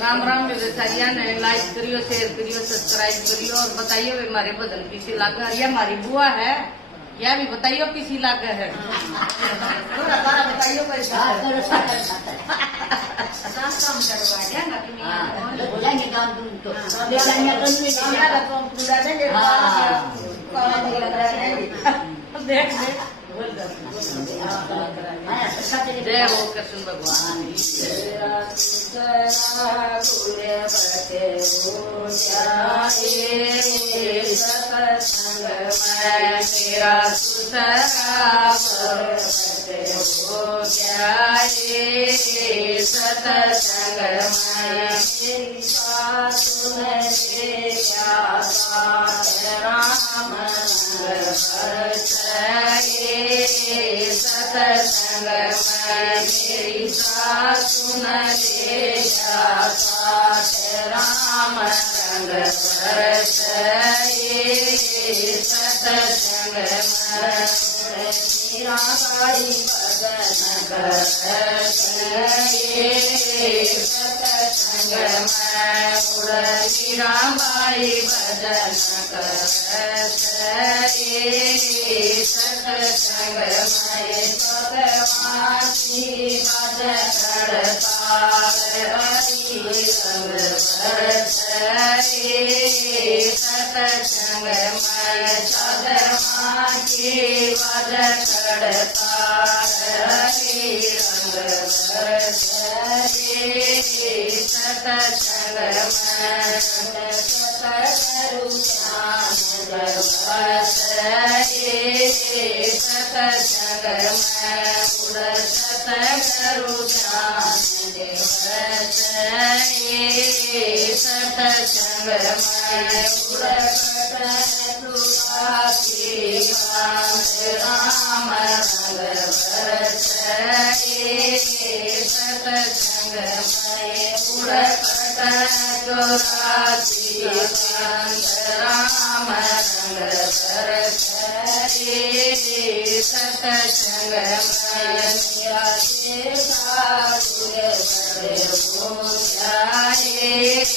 राम राम मेरे सारिया ने लाइक करियो, शेयर करियो, सब्सक्राइब करियो और बताइए वे हमारे बदन किसी लागे। ये हमारी बुआ है, यह भी बताइयो किसी लागे है। बताइयो पैसा काम करवा देंगे काम तो देख जय हो कृष्ण भगवान। सत्संग में तेरा हो जाए, सत्संग में मेरी सास मेरे क्या राम सत्संग में मेरी सास मेरे क्या राम रंग सत्संग में मीराबाई भजन सत्संग में मीराबाई भजन सत्संग में भगवान की भजन सत्संग में सदमा की भजन सत्संग राम सत्संग मेरा देश हो जाए, सत्संग में राम रंग सत्संग में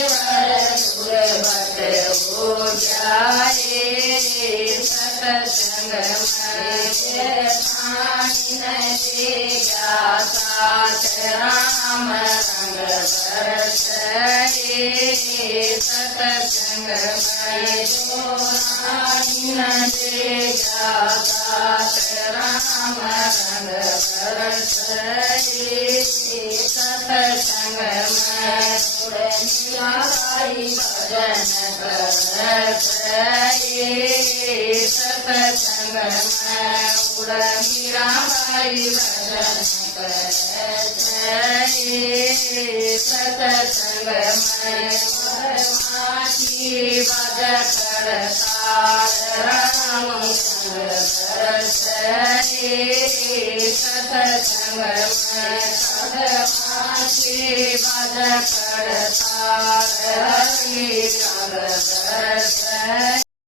जो राम रंग सत्संग में मीराबाई भजन सत्संग में मीराबाई भजन सत्संग में माटी बजट राम सत्संग में माटी बजट